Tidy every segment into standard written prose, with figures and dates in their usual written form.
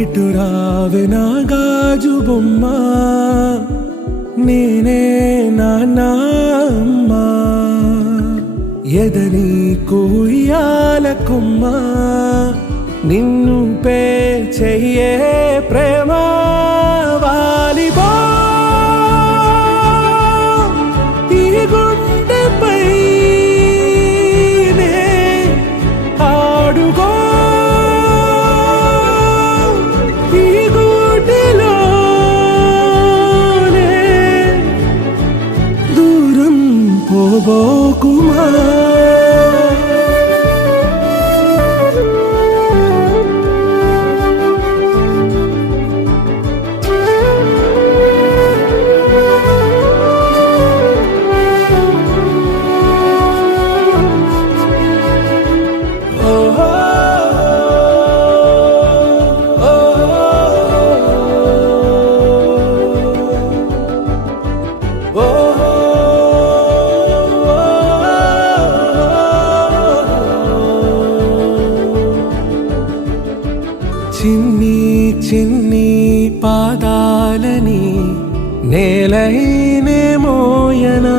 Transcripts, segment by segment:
ఇటు రావే నా గాజు బొమ్మ, నేనే నాన్న అమ్మా. ఎదని కూయాల కొమ్మ, నిన్ను పే చెయ్యే ప్రేమ. వాలిబో ఈ గుండెపై ఆడుగో, ఈ గూటిలోనే దూరం పోబోకుమా. చిన్ని చిన్ని పాదాలని నేలైనే మోయనా,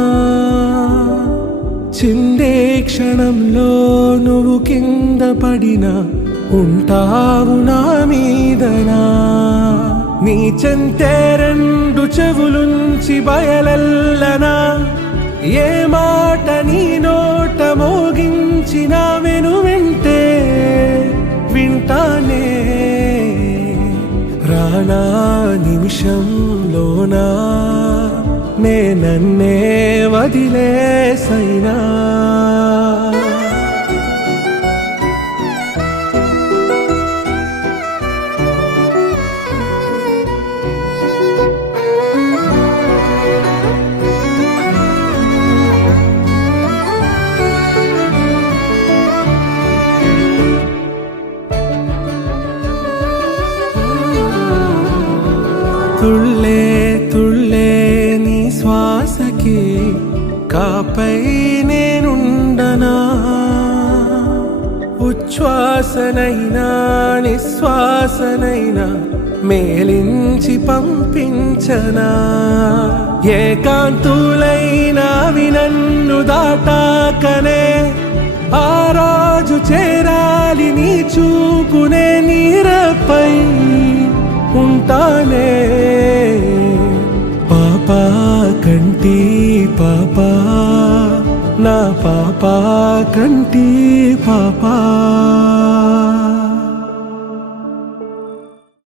చిందే క్షణంలో నువ్వు కింద పడినా ఉంటావు నా మీదనా. నీ చెంతే రెండు చెవులుంచి బయలెల్లనా, ఏ మాట నీ నోట మోగించిన వెను వింటే వింటానే. రానా నిమిషంలోనా నే నన్నే వదిలేసైనా. తుళ్ళే తుళ్ళే నీ శ్వాసకి కాపై నేనుండనా, ఉచ్ఛ్వాసనైనా నిశ్వాసనైనా మేలించి పంపించనా. ఏకాంతులైనవి నన్ను దాటాకనే ఆ రాజు చేరాలి నీ చూపునే నీరపై ఉంటానే. పాపా కంటి పాపా, నా పాపా కంటి పాపా.